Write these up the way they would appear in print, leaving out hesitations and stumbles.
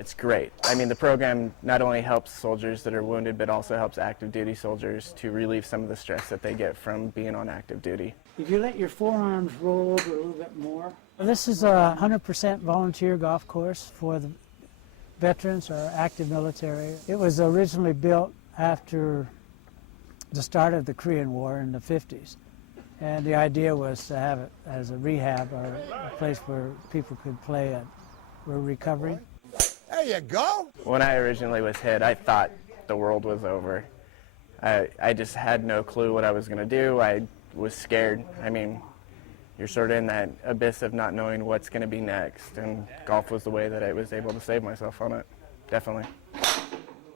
It's great. I mean, the program not only helps soldiers that are wounded, but also helps active duty soldiers to relieve some of the stress that they get from being on active duty. If you let your forearms roll over a little bit more. This is a 100% volunteer golf course for the veterans or active military. It was originally built after the start of the Korean War in the 50s. And the idea was to have it as a rehab or a place where people could play and were recovering. There you go. When I originally was hit, I thought the world was over. I just had no clue what I was going to do. I was scared. I mean, you're sort of in that abyss of not knowing what's going to be next, and golf was the way that I was able to save myself on it, definitely.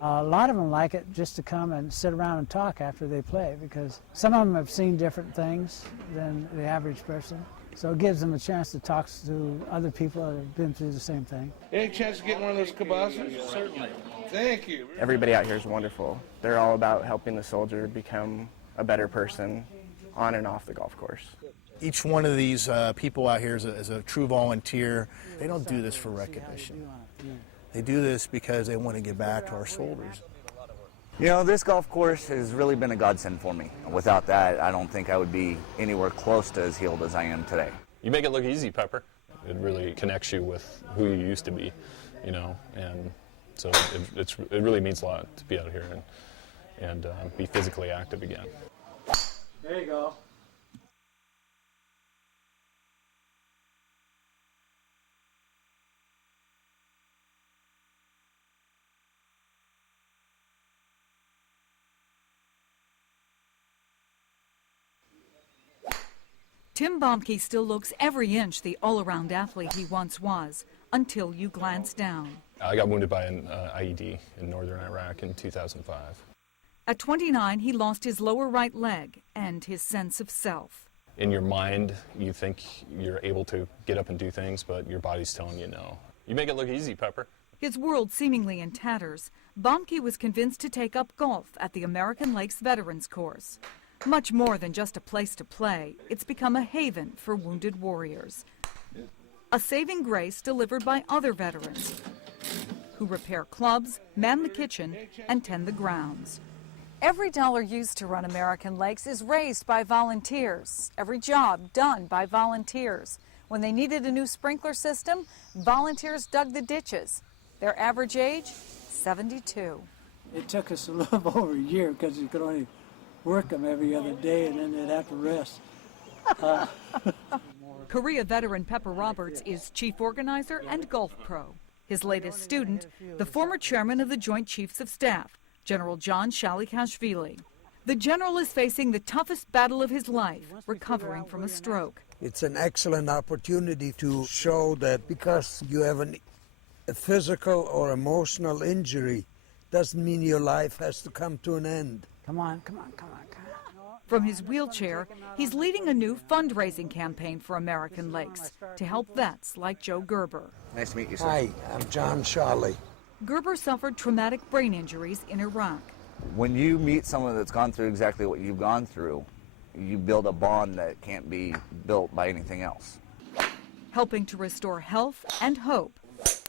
A lot of them like it just to come and sit around and talk after they play, because some of them have seen different things than the average person. So it gives them a chance to talk to other people that have been through the same thing. Any chance of getting one of those kiboshas? Certainly. Thank you. Everybody out here is wonderful. They're all about helping the soldier become a better person on and off the golf course. Each one of these people out here is a true volunteer. They don't do this for recognition. They do this because they want to give back to our soldiers. You know, this golf course has really been a godsend for me. Without that, I don't think I would be anywhere close to as healed as I am today. You make it look easy, Pepper. It really connects you with who you used to be, you know, and so it really means a lot to be out here and be physically active again. There you go. Tim Bomke still looks every inch the all-around athlete he once was, until you glance down. I got wounded by an IED in northern Iraq in 2005. At 29, he lost his lower right leg and his sense of self. In your mind, you think you're able to get up and do things, but your body's telling you no. You make it look easy, Pepper. His world seemingly in tatters, Bomke was convinced to take up golf at the American Lakes Veterans Course. Much more than just a place to play, it's become a haven for wounded warriors. A saving grace delivered by other veterans who repair clubs, man the kitchen, and tend the grounds. Every dollar used to run American Lakes is raised by volunteers. Every job done by volunteers. When they needed a new sprinkler system, volunteers dug the ditches. Their average age, 72. It took us a little over a year because you could only work them every other day and then they'd have to rest. Korea veteran Pepper Roberts is chief organizer and golf pro. His latest student, the former chairman of the Joint Chiefs of Staff, General John Shalikashvili. The general is facing the toughest battle of his life, recovering from a stroke. It's an excellent opportunity to show that because you have a physical or emotional injury doesn't mean your life has to come to an end. Come on, come on, come on, come on. From his wheelchair, he's leading a new fundraising campaign for American Lakes to help vets like Joe Gerber. Nice to meet you, sir. Hi, I'm John Shawley. Gerber suffered traumatic brain injuries in Iraq. When you meet someone that's gone through exactly what you've gone through, you build a bond that can't be built by anything else. Helping to restore health and hope.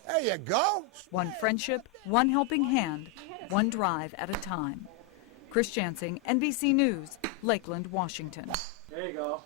There you go. One friendship, one helping hand, one drive at a time. Chris Jansing, NBC News, Lakeland, Washington. There you go.